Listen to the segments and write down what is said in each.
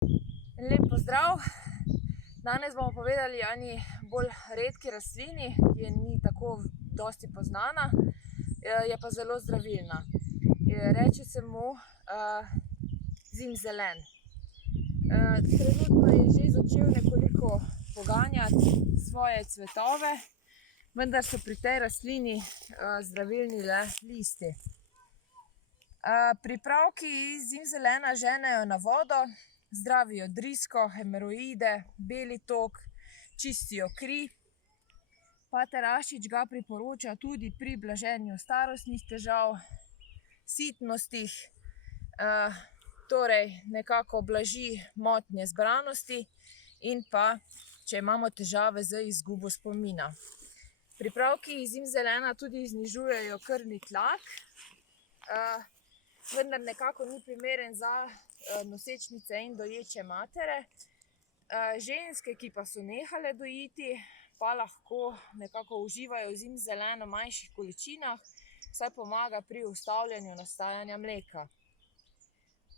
Lep pozdrav! Danes bomo povedali o eni bolj redki rastlini, ki ni tako dosti poznana, je pa zelo zdravilna. Reče se mu zimzelen. Trenutno je že začel nekoliko poganjati svoje cvetove, vendar so pri tej rastlini zdravilni le listi. Pripravki iz zimzelena ženejo na vodo, zdravijo drisko, hemoroide, beli tok, čistijo kri. Pater Ašič ga priporoča tudi pri blaženju starostnih težav, sitnostih, torej nekako blaži motnje zbranosti in pa, če imamo težave z izgubo spomina. Pripravki iz zimzelena tudi znižujejo krvni tlak, vendar nekako ni primeren za nosečnice in doječe matere. Ženske, ki pa so nehale dojiti, pa lahko nekako uživajo zimzeleno v manjših količinah, saj pomaga pri ustavljanju nastajanja mleka.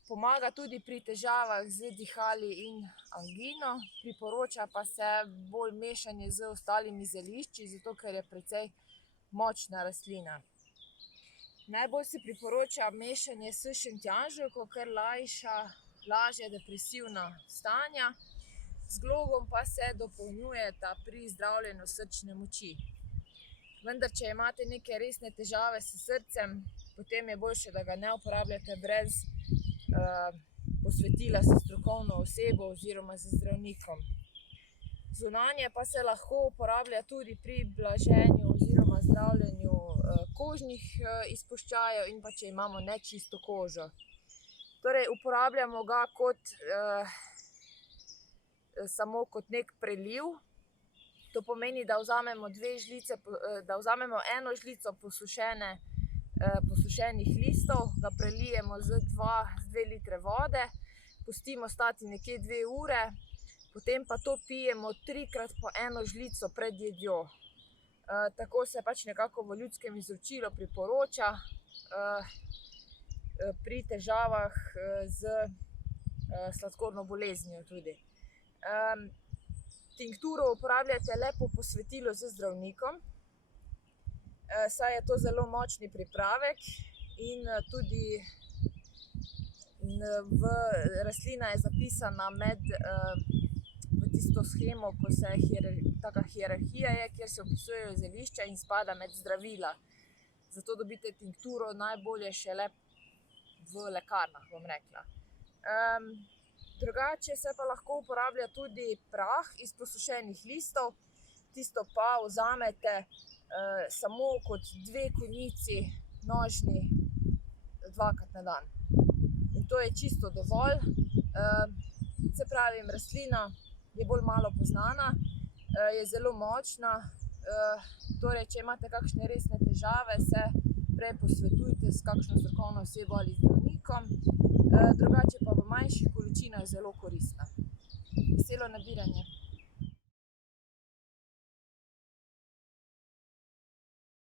Pomaga tudi pri težavah z dihali in angino, priporoča pa se bolj mešanje z ostalimi zelišči, zato ker je precej močna rastlina. Najbolj se priporoča mešanje s šentjanževko, ker lajša lažje depresivna stanja, z glogom pa se dopolnjujeta pri zdravljenju srčne moči. Vendar, če imate neke resne težave s srcem, potem je boljše, da ga ne uporabljate brez posvetila s strokovno osebo oziroma z zdravnikom. Zunanje pa se lahko uporablja tudi pri blaženju oziroma zdravljenju kožnih izpuščajev in pa če imamo nečisto kožo. Torej, uporabljamo ga samo kot nek preliv. To pomeni, da vzamemo eno žlico posušenih listov, ga prelijemo z 2 litre vode, pustimo stati nekje 2 ure, potem pa to pijemo 3-krat po 1 žlico pred jedjo. Tako se pač nekako v ljudskem izročilu priporoča pri težavah s sladkorno boleznijo tudi. Tinkturo uporabljate le po posvetilu z zdravnikom, saj je to zelo močni pripravek in tudi rastlina je zapisana v tisto shemo, ko se taka hierarhija je, kjer se opisujejo zelišča in spada med zdravila. Zato dobite tinkturo najbolje šele v lekarnah, bom rekla. Drugače se pa lahko uporablja tudi prah iz posušenih listov, tisto pa vzamete samo kot 2 konici nožni 2-krat na dan. In to je čisto dovolj. Se pravi, rastlina je bolj malo poznana, je zelo močna, torej, če imate kakšne resne težave, se prej posvetujte s kakšno strokovno osebo ali zdravnikom, drugače pa v manjših količinah zelo koristna. Veselo nabiranje!